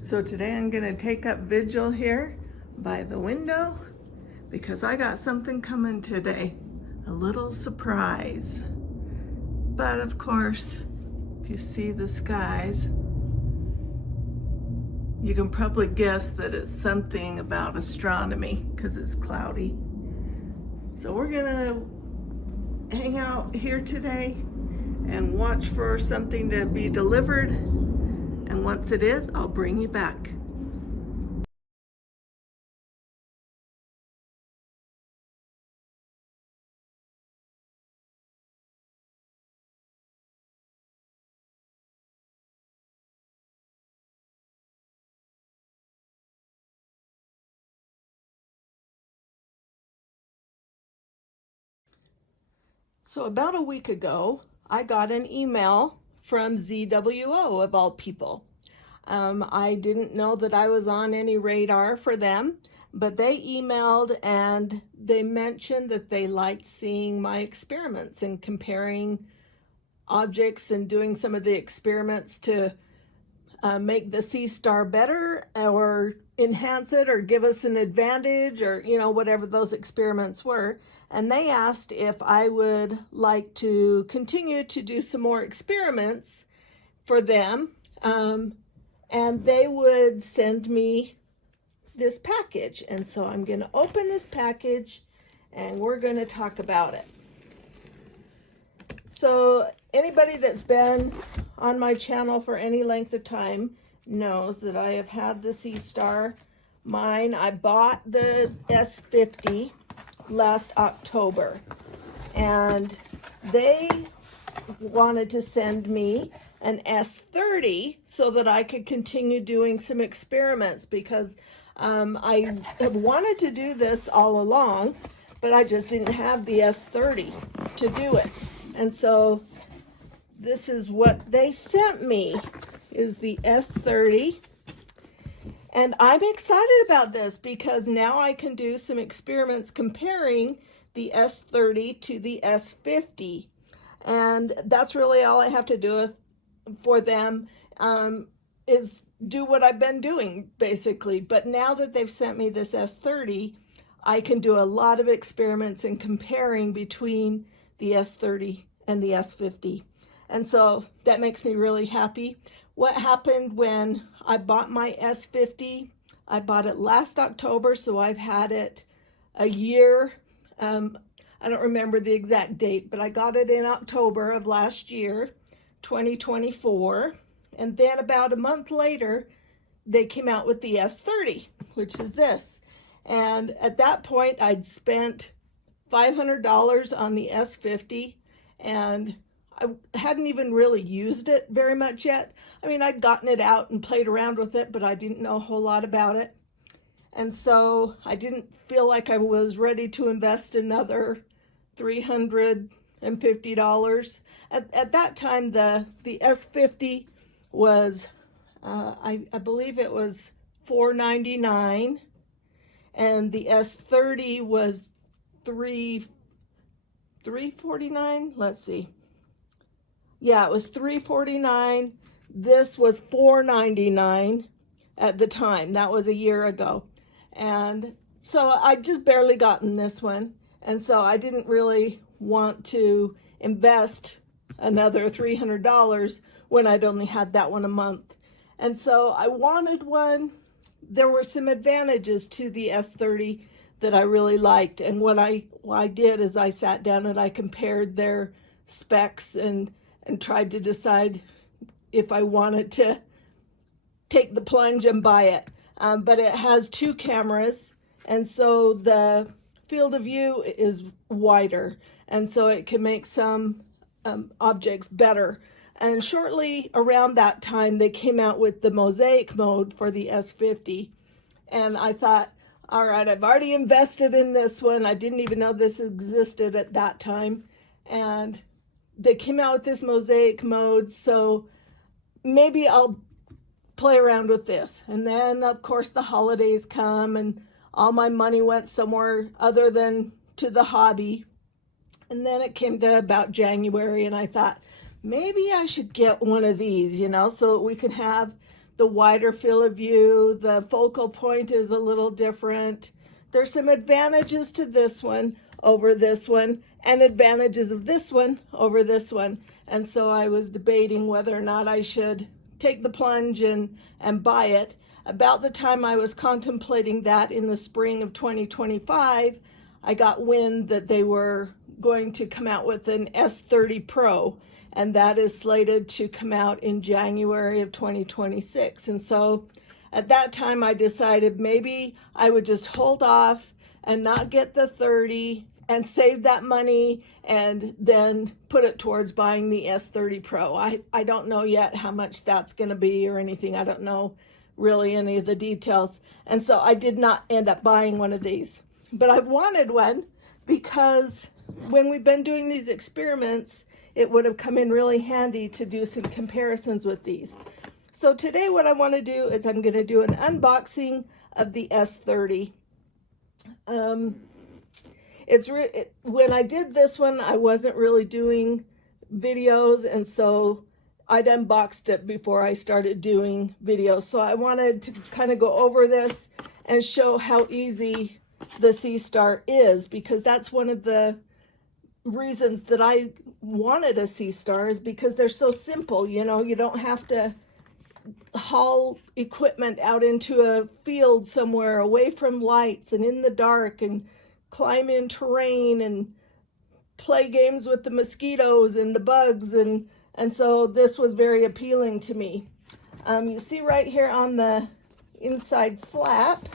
So today I'm going to take up vigil here by the window because I got something coming today, a little surprise. But of course, if you see the skies, you can probably guess that it's something about astronomy because it's cloudy. So we're gonna hang out here today and watch for something to be delivered. And once it is, I'll bring you back. So about a week ago, I got an email from ZWO of all people. I didn't know that I was on any radar for them, but they emailed and they mentioned that they liked seeing my experiments and comparing objects and doing some of the experiments to make the Seestar better or enhance it or give us an advantage or, whatever those experiments were. And they asked if I would like to continue to do some more experiments for them. And they would send me this package. And so I'm going to open this package and we're going to talk about it. So anybody that's been on my channel for any length of time knows that I have had the Seestar. Mine, I bought the S50 last October, and they wanted to send me an S30 so that I could continue doing some experiments because I have wanted to do this all along, but I just didn't have the S30 to do it. And so this is what they sent me, is the S30. And I'm excited about this because now I can do some experiments comparing the S30 to the S50. And that's really all I have to do for them, is do what I've been doing, basically. But now that they've sent me this S30, I can do a lot of experiments and comparing between the S30 and the S50. And so that makes me really happy. What happened when I bought my S50, I bought it last October, so I've had it a year. I don't remember the exact date, but I got it in October of last year, 2024. And then about a month later, they came out with the S30, which is this. And at that point, I'd spent $500 on the S50, and I hadn't even really used it very much yet. I mean, I'd gotten it out and played around with it, but I didn't know a whole lot about it. And so I didn't feel like I was ready to invest another $350. At that time, the S50 was, I believe it was $499, and the S30 was $349. Let's see. Yeah, it was $349. This was $499 at the time. That was a year ago. And so I just barely gotten this one. And so I didn't really want to invest another $300 when I'd only had that one a month. And so I wanted one. There were some advantages to the S30 that I really liked. And what I did is I sat down and I compared their specs and tried to decide if I wanted to take the plunge and buy it. But it has two cameras, and so the field of view is wider, and so it can make some objects better. And shortly around that time, they came out with the mosaic mode for the S50. And I thought, all right, I've already invested in this one. I didn't even know this existed at that time. And they came out with this mosaic mode, so maybe I'll play around with this. And then, of course, the holidays come, and all my money went somewhere other than to the hobby. And then it came to about January, and I thought, maybe I should get one of these, so we can have the wider field of view. The focal point is a little different. There's some advantages to this one over this one, and advantages of this one over this one. And so I was debating whether or not I should take the plunge and buy it. About the time I was contemplating that in the spring of 2025, I got wind that they were going to come out with an S30 Pro, and that is slated to come out in January of 2026. And so at that time I decided maybe I would just hold off and not get the 30 and save that money and then put it towards buying the S30 Pro. I don't know yet how much that's going to be or anything. I don't know really any of the details. And so I did not end up buying one of these. But I wanted one because when we've been doing these experiments, it would have come in really handy to do some comparisons with these. So today what I want to do is I'm going to do an unboxing of the S30. When I did this one, I wasn't really doing videos, and so I'd unboxed it before I started doing videos. So I wanted to kind of go over this and show how easy the Seestar is, because that's one of the reasons that I wanted a Seestar, is because they're so simple. You know, you don't have to haul equipment out into a field somewhere away from lights and in the dark and climb in terrain and play games with the mosquitoes and the bugs, and so this was very appealing to me. You see right here on the inside flap,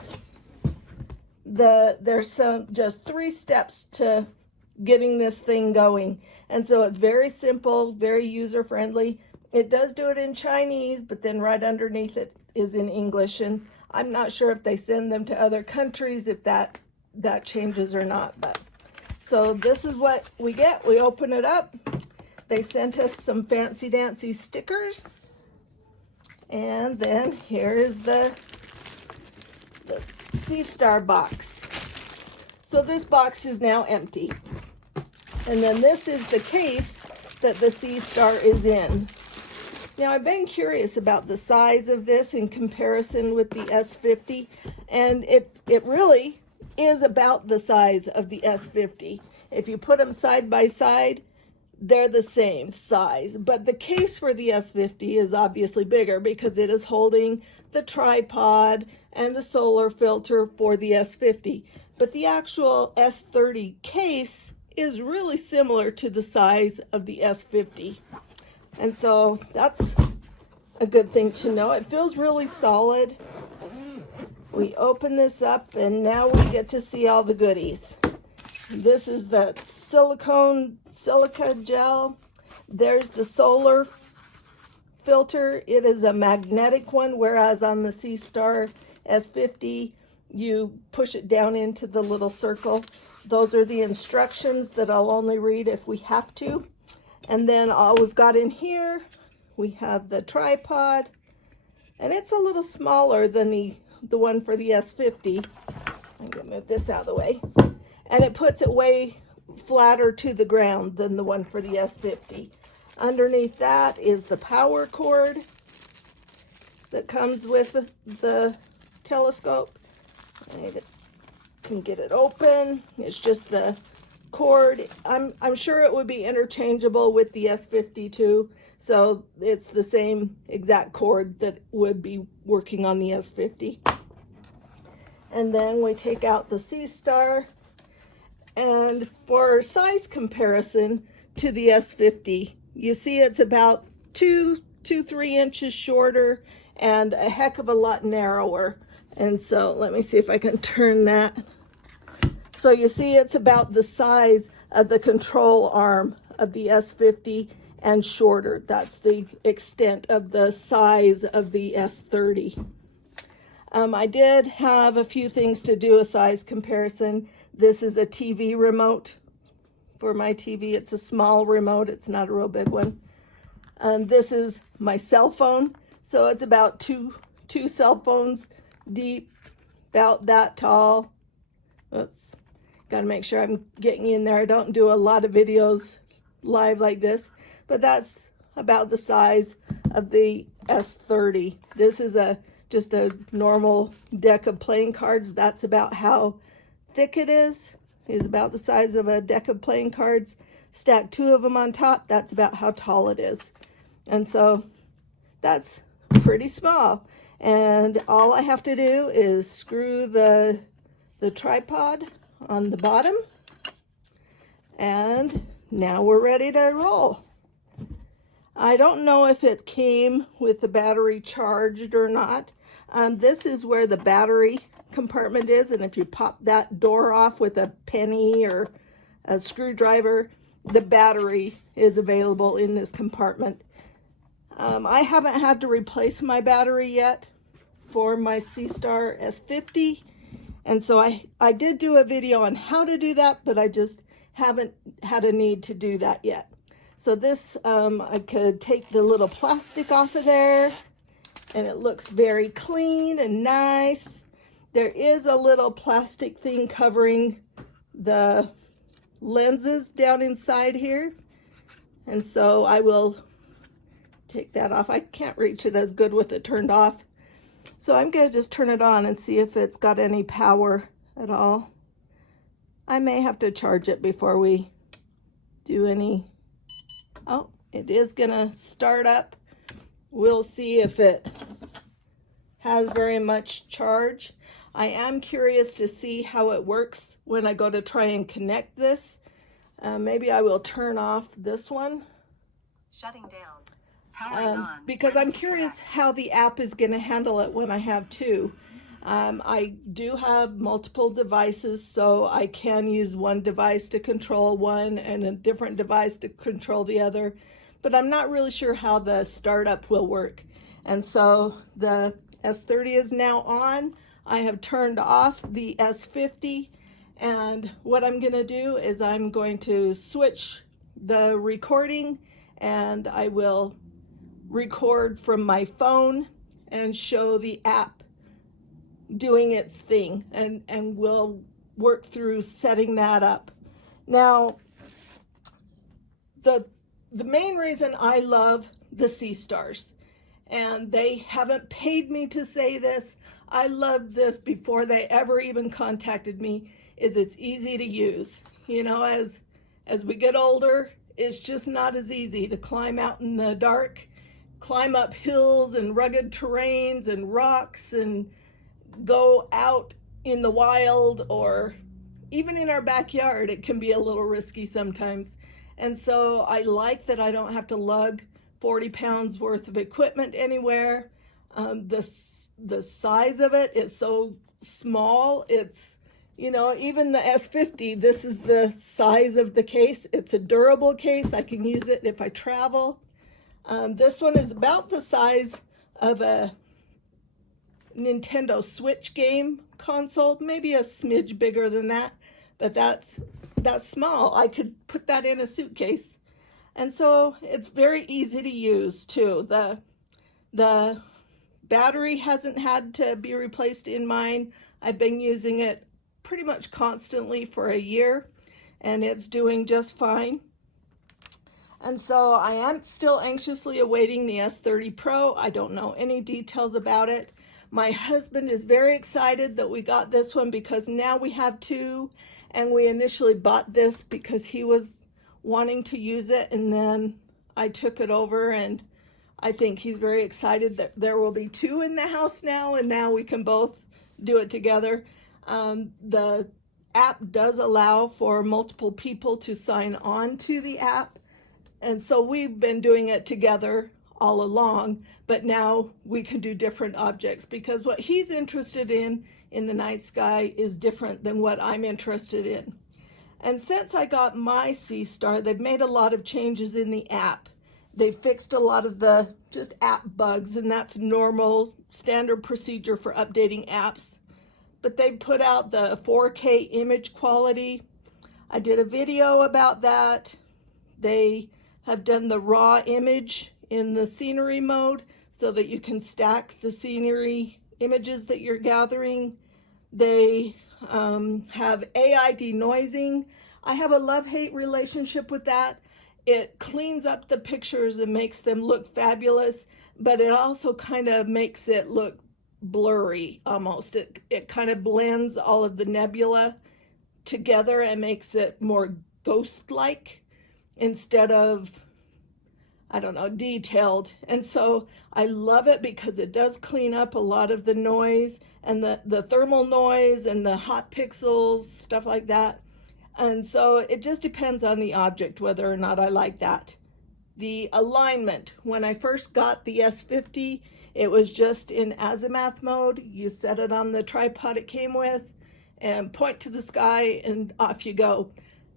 there's just 3 steps to getting this thing going, and so it's very simple, very user-friendly. It does do it in Chinese, but then right underneath it is in English, and I'm not sure if they send them to other countries, if that changes or not. But so this is what we get. We open it up. They sent us some fancy dancy stickers, and then here is the Seestar box. So this box is now empty, and then this is the case that the Seestar is in. Now, I've been curious about the size of this in comparison with the S50, and it really is about the size of the S50. If you put them side by side, they're the same size, but the case for the S50 is obviously bigger because it is holding the tripod and the solar filter for the S50. But the actual S30 case is really similar to the size of the S50. And so that's a good thing to know. It feels really solid. We open this up, and now we get to see all the goodies. This is the silica gel. There's the solar filter. It is a magnetic one, whereas on the Seestar S50, you push it down into the little circle. Those are the instructions that I'll only read if we have to. And then all we've got in here, we have the tripod, and it's a little smaller than the one for the S50. I'm going to move this out of the way. And it puts it way flatter to the ground than the one for the S50. Underneath that is the power cord that comes with the telescope. I can get it open. It's just the cord. I'm sure it would be interchangeable with the S50 too. So it's the same exact cord that would be working on the S50. And then we take out the Seestar. And for size comparison to the S50, you see it's about 3 inches shorter and a heck of a lot narrower. And so let me see if I can turn that. So you see it's about the size of the control arm of the S50 and shorter. That's the extent of the size of the S30. I did have a few things to do a size comparison. This is a TV remote for my TV. It's a small remote. It's not a real big one. And this is my cell phone. So it's about two cell phones deep, about that tall. Oops. Got to make sure I'm getting in there. I don't do a lot of videos live like this, but that's about the size of the S30. This is just a normal deck of playing cards. That's about how thick it is. It's about the size of a deck of playing cards. Stack 2 of them on top, that's about how tall it is. And so that's pretty small. And all I have to do is screw the tripod on the bottom. And now we're ready to roll. I don't know if it came with the battery charged or not. This is where the battery compartment is, and if you pop that door off with a penny or a screwdriver, the battery is available in this compartment. I haven't had to replace my battery yet for my Seestar S30, and so I did do a video on how to do that, but I just haven't had a need to do that yet. So this, I could take the little plastic off of there, and it looks very clean and nice. There is a little plastic thing covering the lenses down inside here, and so I will take that off. I can't reach it as good with it turned off, so I'm going to just turn it on and see if it's got any power at all. I may have to charge it before we do any. Oh, it is gonna start up. We'll see if it has very much charge. I am curious to see how it works when I go to try and connect this. Maybe I will turn off this one. Shutting down. Powering on. Because I'm curious how the app is gonna handle it when I have two. I do have multiple devices, so I can use one device to control one and a different device to control the other, but I'm not really sure how the startup will work. And so the S30 is now on. I have turned off the S50, and what I'm gonna do is I'm going to switch the recording, and I will record from my phone and show the app doing its thing, and we'll work through setting that up. Now, the main reason I love the Seestars, and they haven't paid me to say this, I loved this before they ever even contacted me, is it's easy to use. You know, as we get older, it's just not as easy to climb out in the dark, climb up hills and rugged terrains and rocks, and go out in the wild, or even in our backyard. It can be a little risky sometimes. And so I like that I don't have to lug 40 pounds worth of equipment anywhere. The size of it is so small. It's, you know, even the S50, this is the size of the case. It's a durable case. I can use it if I travel. This one is about the size of a Nintendo Switch game console, maybe a smidge bigger than that, but that's small. I could put that in a suitcase. And so it's very easy to use too. The battery hasn't had to be replaced in mine. I've been using it pretty much constantly for a year, and it's doing just fine. And so I am still anxiously awaiting the S30 Pro. I don't know any details about it. My husband is very excited that we got this one because now we have two, and we initially bought this because he was wanting to use it, and then I took it over, and I think he's very excited that there will be two in the house now, and now we can both do it together. The app does allow for multiple people to sign on to the app, and so we've been doing it together all along, but now we can do different objects because what he's interested in the night sky is different than what I'm interested in. And since I got my Seestar, they've made a lot of changes in the app. They fixed a lot of the just app bugs, and that's normal standard procedure for updating apps. But they put out the 4K image quality. I did a video about that. They have done the raw image in the scenery mode so that you can stack the scenery images that you're gathering. They have AI denoising. I have a love-hate relationship with that. It cleans up the pictures and makes them look fabulous. but it also kind of makes it look blurry almost. It kind of blends all of the nebula together and makes it more ghost-like instead of, I don't know, detailed. And so I love it because it does clean up a lot of the noise and the thermal noise and the hot pixels, stuff like that. And so it just depends on the object whether or not I like that. The alignment, when I first got the S50, it was just in azimuth mode. You set it on the tripod it came with and point to the sky and off you go.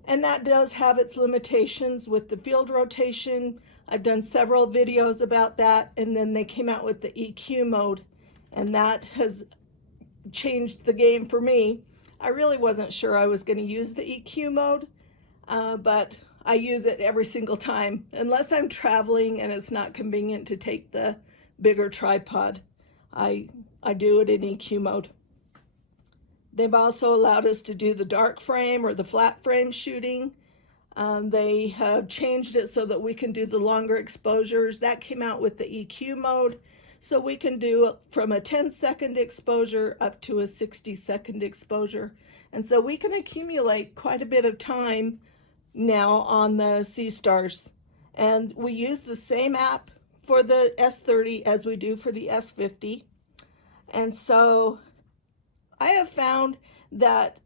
And that does have its limitations with the field rotation. I've done several videos about that, and then they came out with the EQ mode, and that has changed the game for me. I really wasn't sure I was going to use the EQ mode, but I use it every single time, unless I'm traveling and it's not convenient to take the bigger tripod. I do it in EQ mode. They've also allowed us to do the dark frame or the flat frame shooting. They have changed it so that we can do the longer exposures. That came out with the EQ mode. So we can do from a 10-second exposure up to a 60-second exposure. And so we can accumulate quite a bit of time now on the Seestars. And we use the same app for the S30 as we do for the S50. And so I have found that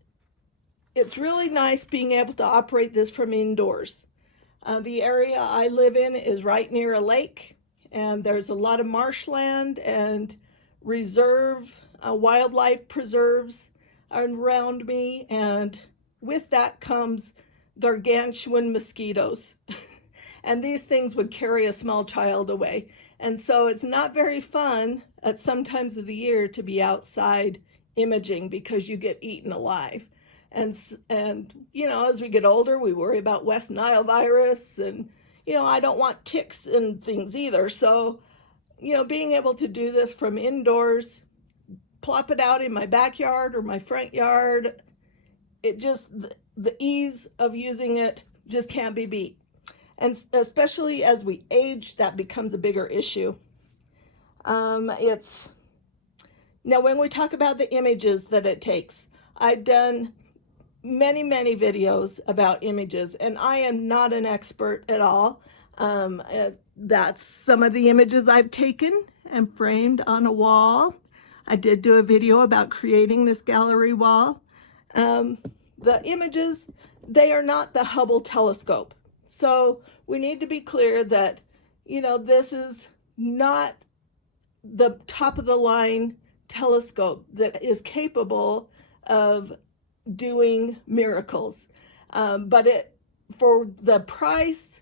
it's really nice being able to operate this from indoors. The area I live in is right near a lake, and there's a lot of marshland and reserve wildlife preserves around me, and with that comes gargantuan mosquitoes. And these things would carry a small child away. And so it's not very fun at some times of the year to be outside imaging because you get eaten alive. And you know, as we get older, we worry about West Nile virus, and you know, I don't want ticks and things either. So, you know, being able to do this from indoors, plop it out in my backyard or my front yard, it just, the ease of using it just can't be beat. And especially as we age, that becomes a bigger issue. Now when we talk about the images that it takes, I've done many videos about images, and I am not an expert at all. That's some of the images I've taken and framed on a wall. I did do a video about creating this gallery wall. The images, they are not the Hubble telescope. So we need to be clear that, you know, this is not the top of the line telescope that is capable of doing miracles. But for the price,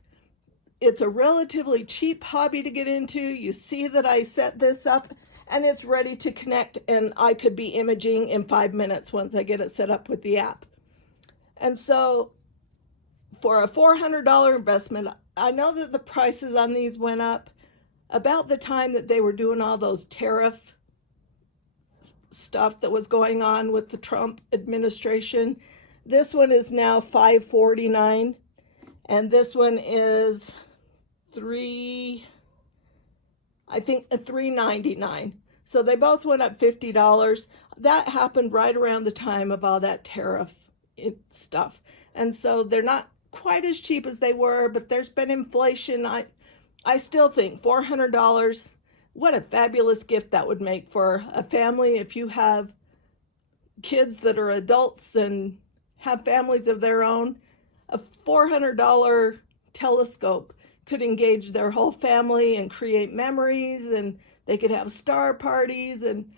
it's a relatively cheap hobby to get into. You see that I set this up and it's ready to connect, and I could be imaging in 5 minutes once I get it set up with the app. And so for a $400 investment, I know that the prices on these went up about the time that they were doing all those tariff stuff that was going on with the Trump administration. This one is now $549, and this one is $399. So they both went up $50. That happened right around the time of all that tariff stuff. And so they're not quite as cheap as they were, but there's been inflation. I still think $400, what a fabulous gift that would make for a family. If you have kids that are adults and have families of their own, a $400 telescope could engage their whole family and create memories, and they could have star parties, and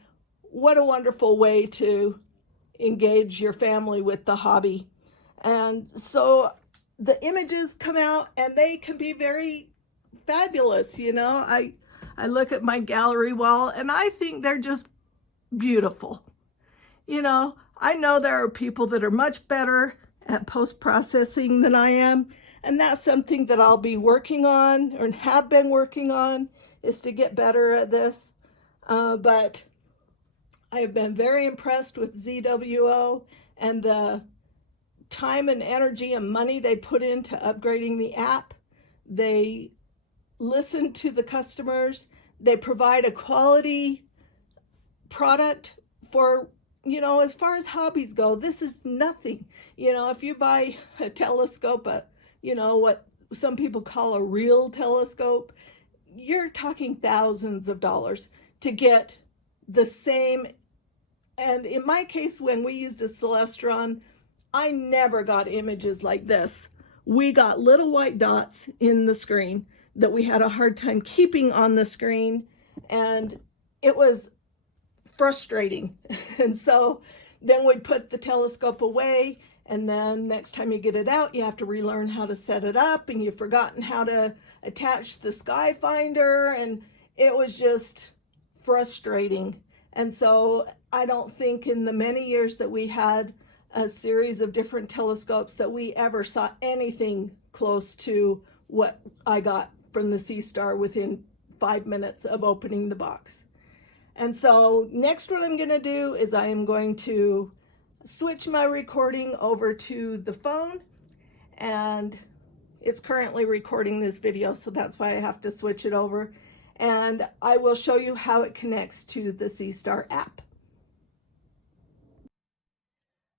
what a wonderful way to engage your family with the hobby. And so the images come out and they can be very fabulous. You know, I look at my gallery wall and I think they're just beautiful. You know, I know there are people that are much better at post-processing than I am, and that's something that I'll be working on, or have been working on, is to get better at this. But I've been very impressed with ZWO and the time and energy and money they put into upgrading the app. They listen to the customers. They provide a quality product for, you know, as far as hobbies go, this is nothing. You know, if you buy a telescope, you know, what some people call a real telescope, you're talking thousands of dollars to get the same. And in my case, when we used a Celestron, I never got images like this. We got little white dots in the screen that we had a hard time keeping on the screen, and it was frustrating. And so then we'd put the telescope away, and then next time you get it out, you have to relearn how to set it up, and you've forgotten how to attach the sky finder, and it was just frustrating. And so I don't think in the many years that we had a series of different telescopes that we ever saw anything close to what I got from the Seestar within 5 minutes of opening the box. And so next what I'm going to do is I am going to switch my recording over to the phone, and it's currently recording this video, so that's why I have to switch it over, and I will show you how it connects to the Seestar app.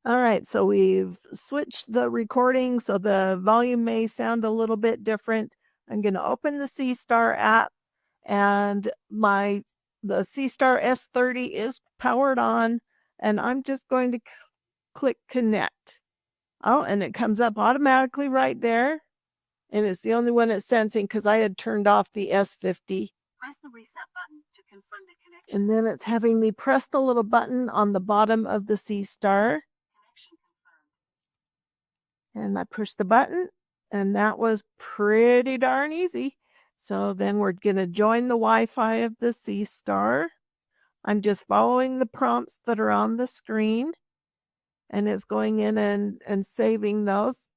All right, so we've switched the recording so the volume may sound a little bit different. I'm going to open the Seestar app, and the Seestar S30 is powered on, and I'm just going to click connect. Oh, and it comes up automatically right there, and it's the only one it's sensing because I had turned off the S50. Press the reset button to confirm the connection. And then it's having me press the little button on the bottom of the Seestar. Connection confirmed. And I pushed the button, and that was pretty darn easy. So then we're going to join the Wi-Fi of the Seestar. I'm just following the prompts that are on the screen, and it's going in and saving those.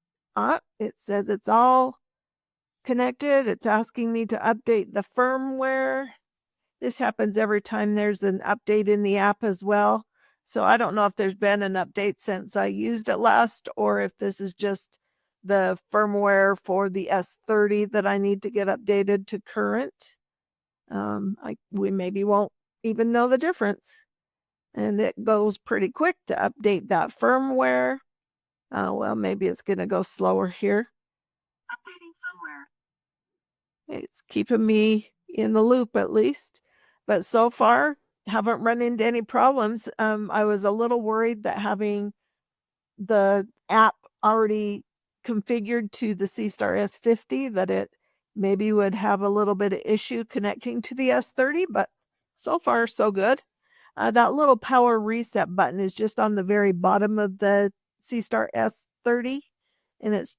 It says it's all connected. It's asking me to update the firmware. This happens every time there's an update in the app as well. So I don't know if there's been an update since I used it last, or if this is just the firmware for the S30 that I need to get updated to current. We maybe won't even know the difference. And it goes pretty quick to update that firmware. Well, maybe it's going to go slower here. Updating firmware. It's keeping me in the loop at least. But so far, haven't run into any problems. I was a little worried that having the app already configured to the Seestar S50, that it maybe would have a little bit of issue connecting to the S30, but so far so good. That little power reset button is just on the very bottom of the Seestar S30, and it's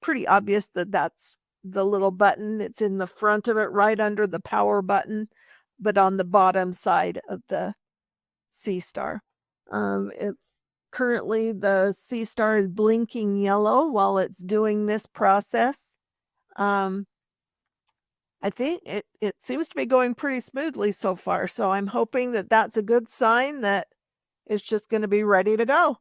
pretty obvious that that's the little button. It's in the front of it, right under the power button, but on the bottom side of the Seestar. Currently, the Seestar is blinking yellow while it's doing this process. I think it seems to be going pretty smoothly so far, so I'm hoping that that's a good sign that it's just going to be ready to go.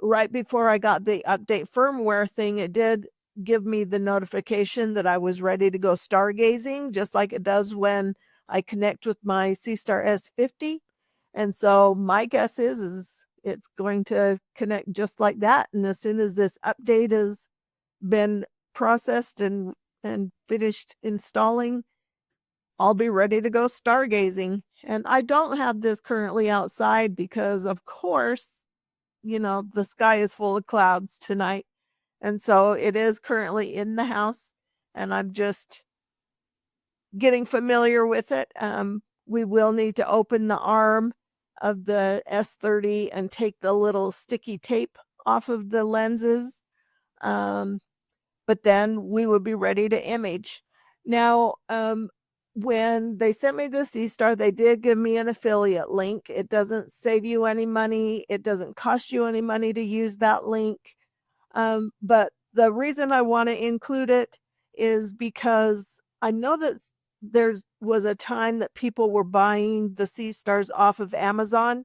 Right before I got the update firmware thing, it did give me the notification that I was ready to go stargazing, just like it does when I connect with my Seestar S50. And so my guess is it's going to connect just like that. And as soon as this update has been processed and finished installing, I'll be ready to go stargazing. And I don't have this currently outside because, of course, you know, the sky is full of clouds tonight. And so it is currently in the house, and I'm just getting familiar with it. We will need to open the arm of the S30 and take the little sticky tape off of the lenses. But then we would be ready to image. Now, when they sent me the Seestar, they did give me an affiliate link. It doesn't save you any money. It doesn't cost you any money to use that link. But the reason I want to include it is because I know that there was a time that people were buying the Seestars off of Amazon,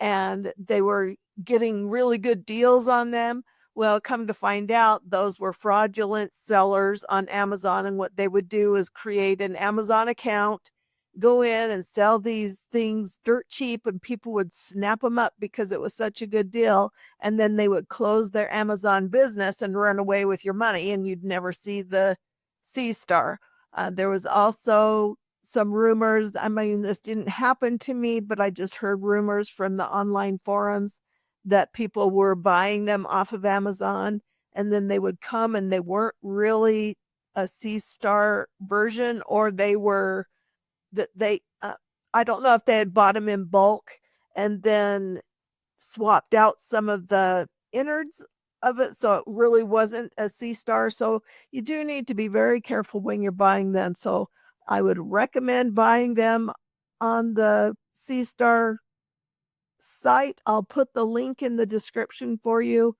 and they were getting really good deals on them. Well, come to find out, those were fraudulent sellers on Amazon, and what they would do is create an Amazon account, go in and sell these things dirt cheap, and people would snap them up because it was such a good deal, and then they would close their Amazon business and run away with your money, and you'd never see the Seestar. There was also some rumors. I mean, this didn't happen to me, but I just heard rumors from the online forums that people were buying them off of Amazon, and then they would come and they weren't really a Seestar version, or they were that they I don't know if they had bought them in bulk and then swapped out some of the innards of it, so it really wasn't a Seestar. So you do need to be very careful when you're buying them. So I would recommend buying them on the Seestar site. I'll put the link in the description for you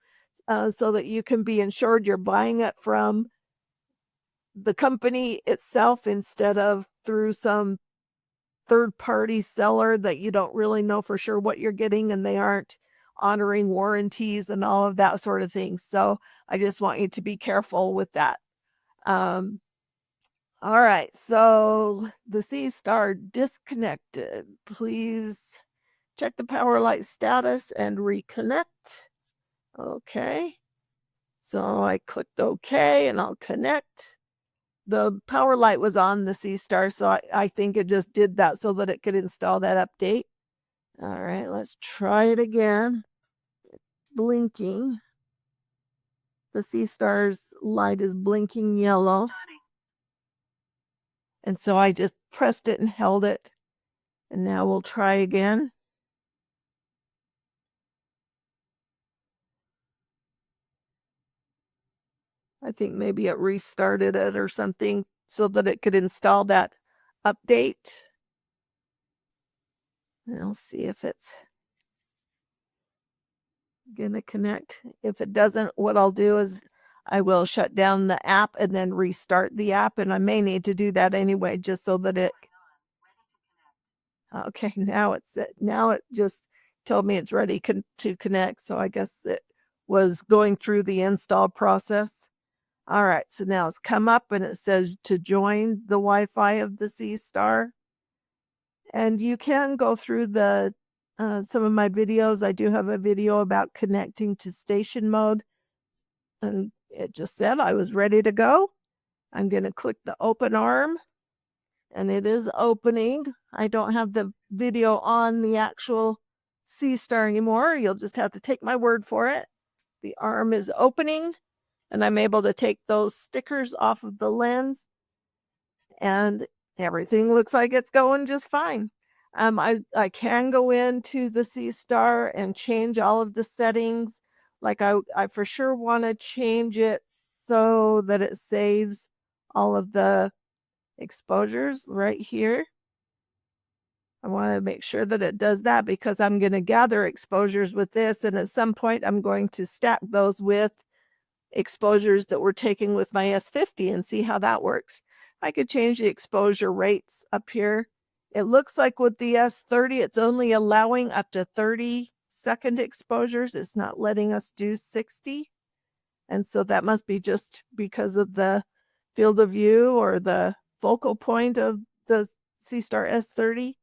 so that you can be ensured you're buying it from the company itself instead of through some third party seller that you don't really know for sure what you're getting, and they aren't honoring warranties and all of that sort of thing. So I just want you to be careful with that. Um, all right, so the Seestar disconnected. Please check the power light status and reconnect. Okay. So I clicked OK and I'll connect. The power light was on the Seestar, so I think it just did that so that it could install that update. All right, let's try it again. It's blinking. The Seestar's light is blinking yellow. And so I just pressed it and held it. And now we'll try again. I think maybe it restarted it or something so that it could install that update. And I'll see if it's gonna connect. If it doesn't, what I'll do is I will shut down the app and then restart the app, and I may need to do that anyway just so that it okay, now it just told me it's ready to connect, so I guess it was going through the install process. All right, so now it's come up and it says to join the Wi-Fi of the Seestar. And you can go through the some of my videos. I do have a video about connecting to station mode, and it just said I was ready to go. I'm going to click the open arm, and it is opening. I don't have the video on the actual Seestar anymore. You'll just have to take my word for it. The arm is opening, and I'm able to take those stickers off of the lens, and everything looks like it's going just fine. I can go into the Seestar and change all of the settings. Like I for sure want to change it so that it saves all of the exposures right here. I want to make sure that it does that because I'm going to gather exposures with this, and at some point I'm going to stack those with exposures that we're taking with my S50 and see how that works. I could change the exposure rates up here. It looks like with the S30, it's only allowing up to 30-second exposures. It's not letting us do 60. And so that must be just because of the field of view or the focal point of the Seestar S30.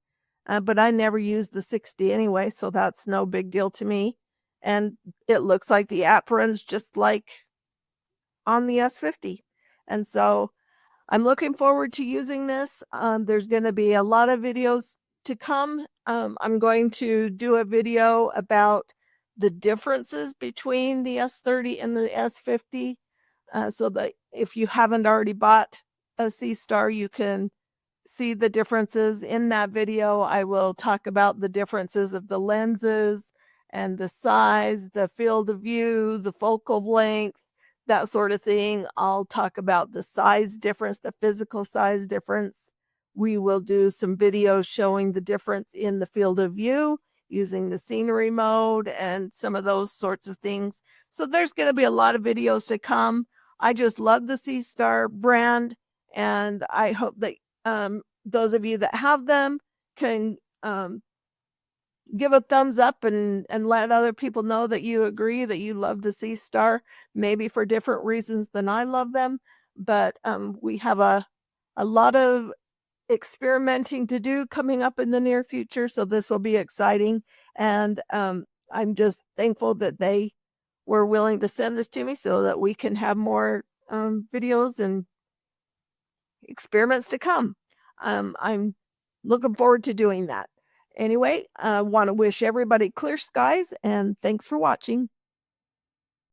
But I never use the 60 anyway, so that's no big deal to me. And it looks like the app runs just like on the S50. And so I'm looking forward to using this. There's going to be a lot of videos to come. I'm going to do a video about the differences between the S30 and the S50 so that if you haven't already bought a Seestar, you can see the differences. In that video, I will talk about the differences of the lenses and the size, the field of view, the focal length, that sort of thing. I'll talk about the size difference, the physical size difference. We will do some videos showing the difference in the field of view using the scenery mode and some of those sorts of things. So there's going to be a lot of videos to come. I just love the Seestar brand, and I hope that those of you that have them can give a thumbs up and let other people know that you agree, that you love the Seestar, maybe for different reasons than I love them. But we have a lot of experimenting to do coming up in the near future, so this will be exciting. And I'm just thankful that they were willing to send this to me so that we can have more videos and experiments to come. I'm looking forward to doing that. Anyway, I want to wish everybody clear skies, and thanks for watching.